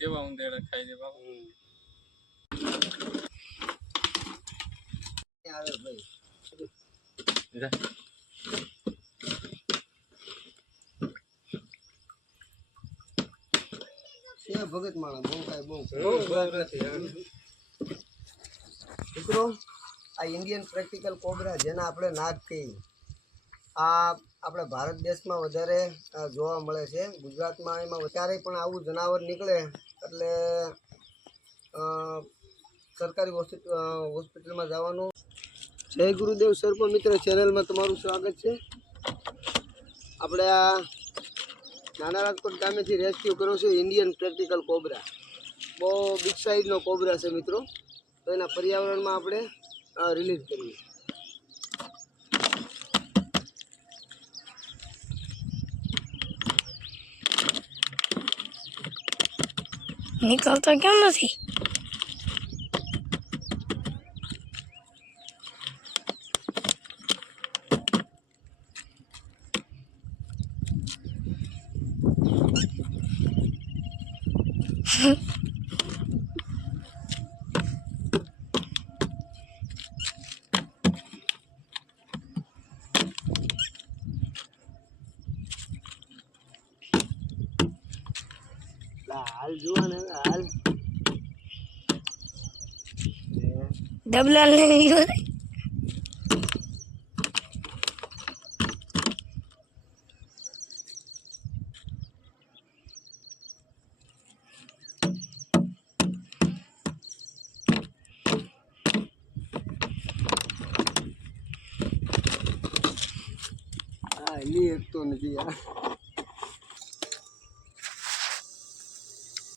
કેવા ઊંધેડા ખાઈ દે બાપુ આવે ભાઈ ભગત માણસ બહુ કઈ બહુ મિત્રો આ ઇન્ડિયન પ્રેક્ટિકલ કોબરા જેના આપણે નાગ કહીએ આ આપણે ભારત દેશમાં વધારે જોવા મળે છે ગુજરાતમાં એમાં વધારે પણ આવું જનાવર નીકળે એટલે સરકારી હોસ્પિટલમાં જવાનું જય ગુરુદેવ સર્પ મિત્ર ચેનલમાં તમારું સ્વાગત છે આપણે આ નાના રાજકોટ ગામેથી રેસ્ક્યુ કર્યો છે ઇન્ડિયન પ્રેક્ટિકલ કોબરા બહુ બિગ સાઇઝનો કોબરા છે મિત્રો તો એના પર્યાવરણમાં આપણે રિલીઝ કરીએ નીકળતો કેમ નથી હાલ જુઓ ને હાલ ડબલા લઈ ગયો હા લી એક તો નથી યાર